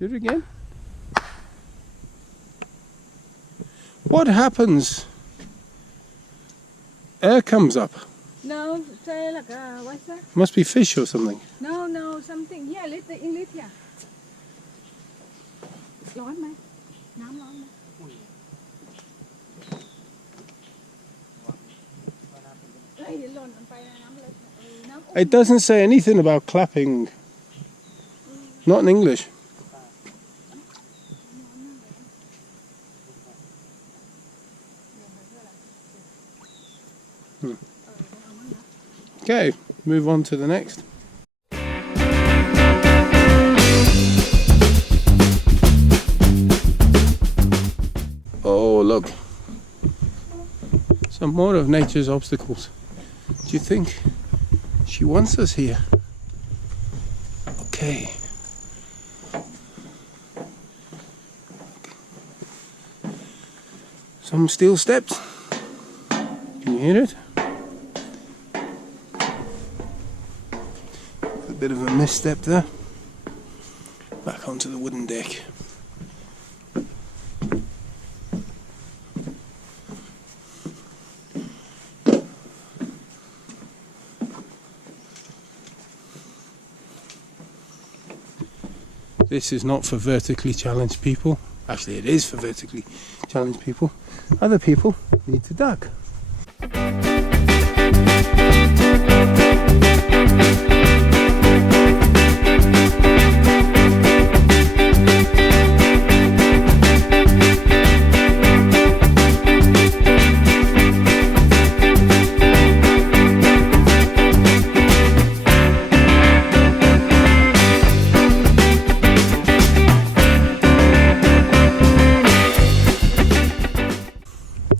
Do it again. What happens? Air comes up. No, say like what's that? Must be fish or something. No, something. Yeah, let the English here. ร้อนไหมน้ำร้อนไหม It doesn't say anything about clapping. Not in English. Okay, move on to the next. Oh, look. Some more of nature's obstacles. Do you think she wants us here? Okay. Some steel steps. Can you hear it? A bit of a misstep there. Back onto the wooden deck. This is not for vertically challenged people. Actually, it is for vertically challenged people. Other people need to duck.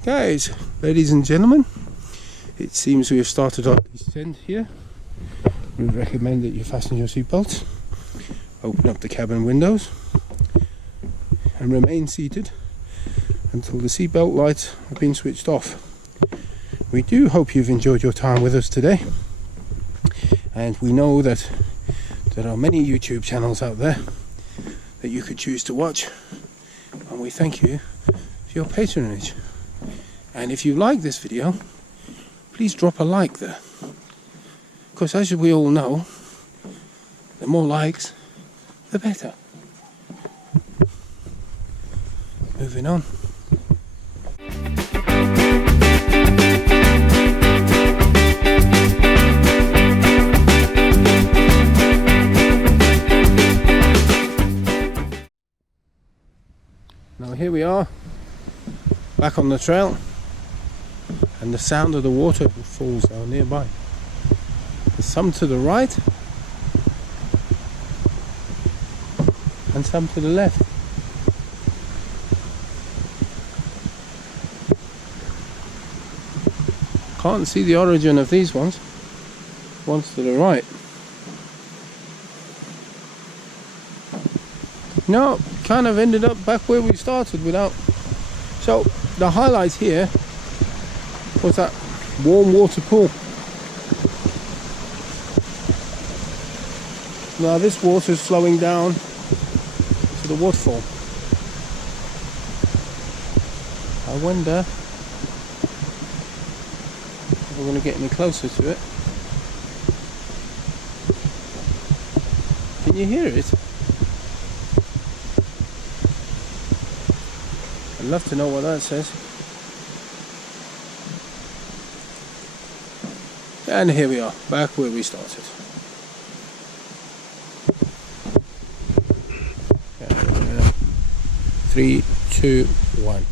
Guys, ladies and gentlemen, it seems we have started our descent here. We recommend that you fasten your seatbelts, open up the cabin windows, and remain seated until the seatbelt lights have been switched off. We do hope you've enjoyed your time with us today, and we know that there are many YouTube channels out there that you could choose to watch, and we thank you for your patronage. And if you like this video, please drop a like there, because as we all know, the more likes, the better. Moving on. Now here we are, back on the trail. And the sound of the waterfalls are nearby. There's some to the right and some to the left. Can't see the origin of these ones. One's to the right. No, kind of ended up back where we started without. So the highlight here was that warm water pool. Now this water is flowing down to the waterfall. I wonder if we're going to get any closer to it. Can you hear it? I'd love to know what that says. And here we are, back where we started. 3, 2, 1.